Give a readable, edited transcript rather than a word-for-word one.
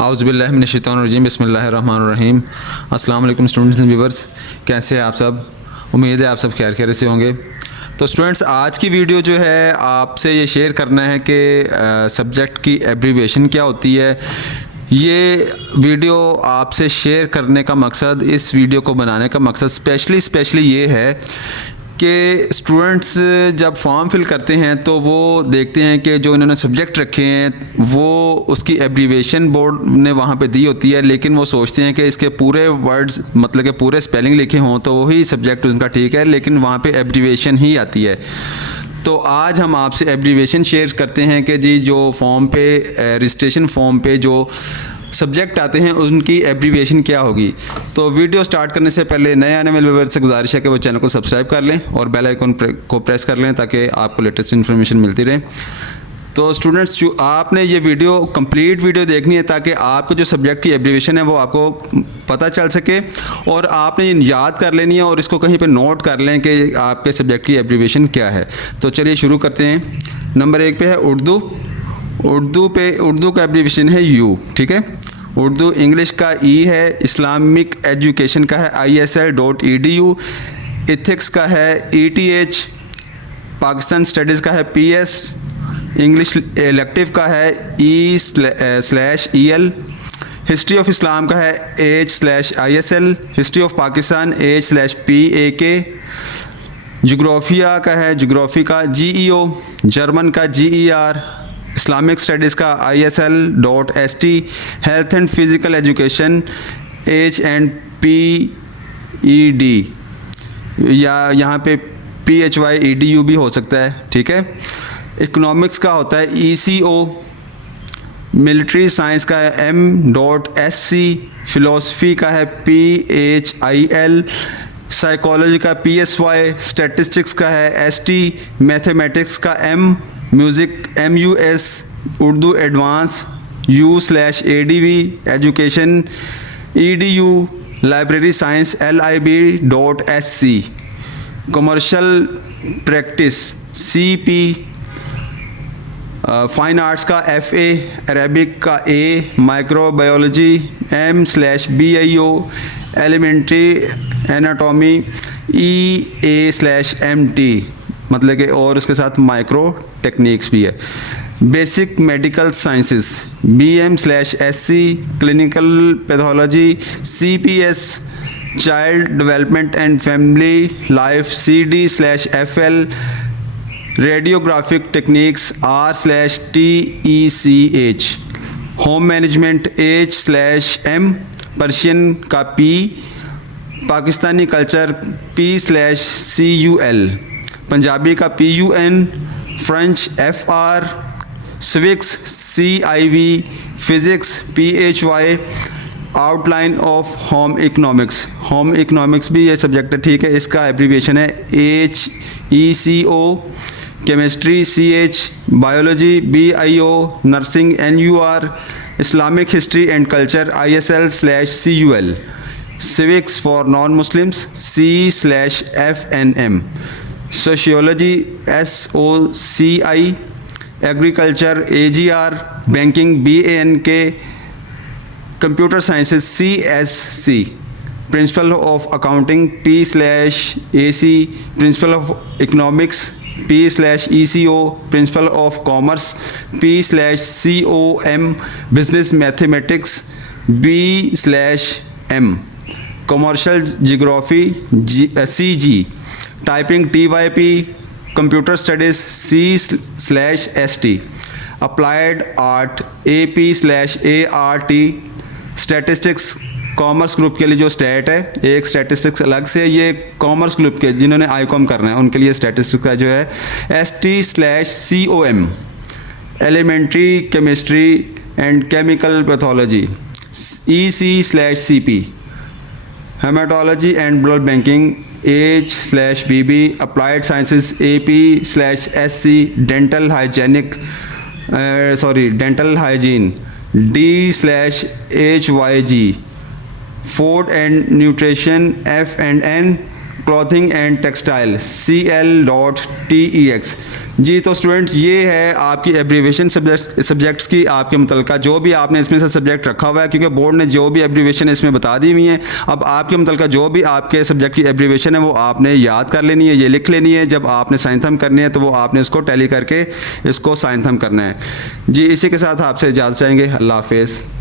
आउज़ुबिल्लाहि मिनश्शैतानिर्रजीम बिस्मिल्लाहिर्रहमानिर्रहीम। अस्सलाम वालेकुम स्टूडेंट्स एंड व्यूवर्स, कैसे हैं आप सब? उम्मीद है आप सब खैर खैरियत से होंगे। तो स्टूडेंट्स, आज की वीडियो जो है आपसे ये शेयर करना है कि सब्जेक्ट की एब्रीविएशन क्या होती है। ये वीडियो आपसे शेयर करने का मकसद, इस वीडियो को बनाने का मकसद स्पेशली ये है कि स्टूडेंट्स जब फॉर्म फिल करते हैं तो वो देखते हैं कि जो इन्होंने सब्जेक्ट रखे हैं वो उसकी एब्रीविएशन बोर्ड ने वहाँ पे दी होती है, लेकिन वो सोचते हैं कि इसके पूरे वर्ड्स मतलब कि पूरे स्पेलिंग लिखे हों तो वही सब्जेक्ट उनका ठीक है, लेकिन वहाँ पे एब्रीविएशन ही आती है। तो आज हम आपसे एब्रीविएशन शेयर करते हैं कि जी जो फॉर्म पे रजिस्ट्रेशन फॉर्म पे जो सब्जेक्ट आते हैं उनकी एब्रीविएशन क्या होगी। तो वीडियो स्टार्ट करने से पहले नए आने वाले व्यूअर्स से गुजारिश है कि वो चैनल को सब्सक्राइब कर लें और बेल आइकन को प्रेस कर लें ताकि आपको लेटेस्ट इन्फॉर्मेशन मिलती रहे। तो स्टूडेंट्स, जो आपने ये वीडियो कंप्लीट वीडियो देखनी है ताकि आपको जो सब्जेक्ट की एब्रीविएशन है वो आपको पता चल सके और आपने ये याद कर लेनी है और इसको कहीं पे नोट कर लें कि आपके सब्जेक्ट की एब्रीविएशन क्या है। तो चलिए शुरू करते हैं। नंबर 1 पे है उर्दू। उर्दू का एब्रीविएशन है यू, ठीक है। उर्दू इंग्लिश का ई है, इस्लामिक एजुकेशन का है ISL.edu, इथिक्स का है ETH, पाकिस्तान स्टडीज़ का है PS, इंग्लिश इलेक्टिव का है E/EL, हिस्ट्री ऑफ इस्लाम का है H/ISL, history of Pakistan H/PAK, जोग्राफिया का है जोग्राफी का GEO, जर्मन का GER, इस्लामिक स्टडीज़ का ISL.ST, health and physical education HNPED या यहाँ पे PHYEDU भी हो सकता है, ठीक है। इकोनॉमिक्स का होता है ECO, मिलिट्री साइंस का है M.SC, फ़िलासफ़ी का है PHIL, साइकोलॉजी का PSY, स्टैटिस्टिक्स का है ST, मैथमेटिक्स का M, music MUS, Urdu advance U/ADV, education EDU, library science LIB.SC, commercial practice CP, fine arts का FA, अरेबिक का A, microbiology M/BIO, elementary anatomy EA/MT मतलब कि, और उसके साथ माइक्रो टेक्निक्स भी है। Basic medical sciences BM/SC, clinical pathology CPS, child development and family life CD/FL, radiographic techniques R/TECH, home management H/M, Persian का P, Pakistani culture P/CUL, Punjabi का PUN, French FR, civics CIV, physics PHY, outline of home economics भी ये subject है, ठीक है। इसका abbreviation है HECO, chemistry CH, biology BIO, nursing NUR, Islamic history and culture ISL/CUL, civics for non Muslims C/FNM, sociology SOCI, agriculture AGR, banking BANK, computer sciences CSC, principle of accounting P/AC, principle of economics P/ECO, principle of commerce P/COM, business mathematics B/M, commercial geography CG, typing TYP, computer studies C/ST, applied art AP/ART, statistics commerce group के लिए जो stat है, एक statistics अलग से, ये commerce group के जिन्होंने ICOM करना है उनके लिए स्टैटिस्टिक्स का जो है ST/COM, elementary chemistry and chemical pathology EC/CP, hematology and blood banking H/BB, applied sciences AP/SC, dental hygiene D/HYG, food and nutrition F&N, clothing and textile CL.TEX। जी तो स्टूडेंट्स ये है आपकी एब्रीवेशन सब्जेक्ट्स की आपके मुतलका जो भी आपने इसमें से सब्जेक्ट रखा हुआ है, क्योंकि बोर्ड ने जो भी एब्रीवेशन इसमें बता दी हुई है। अब आपके मुतलका जो भी आपके सब्जेक्ट की एब्रीवेशन है वो आपने याद कर लेनी है, ये लिख लेनी है। जब आपने साइन थंब करनी है तो वो आपने इसको टैली करके इसको साइन थंब करना है। जी इसी के साथ आपसे इजाज़त चाहेंगे। अल्लाह हाफिज़।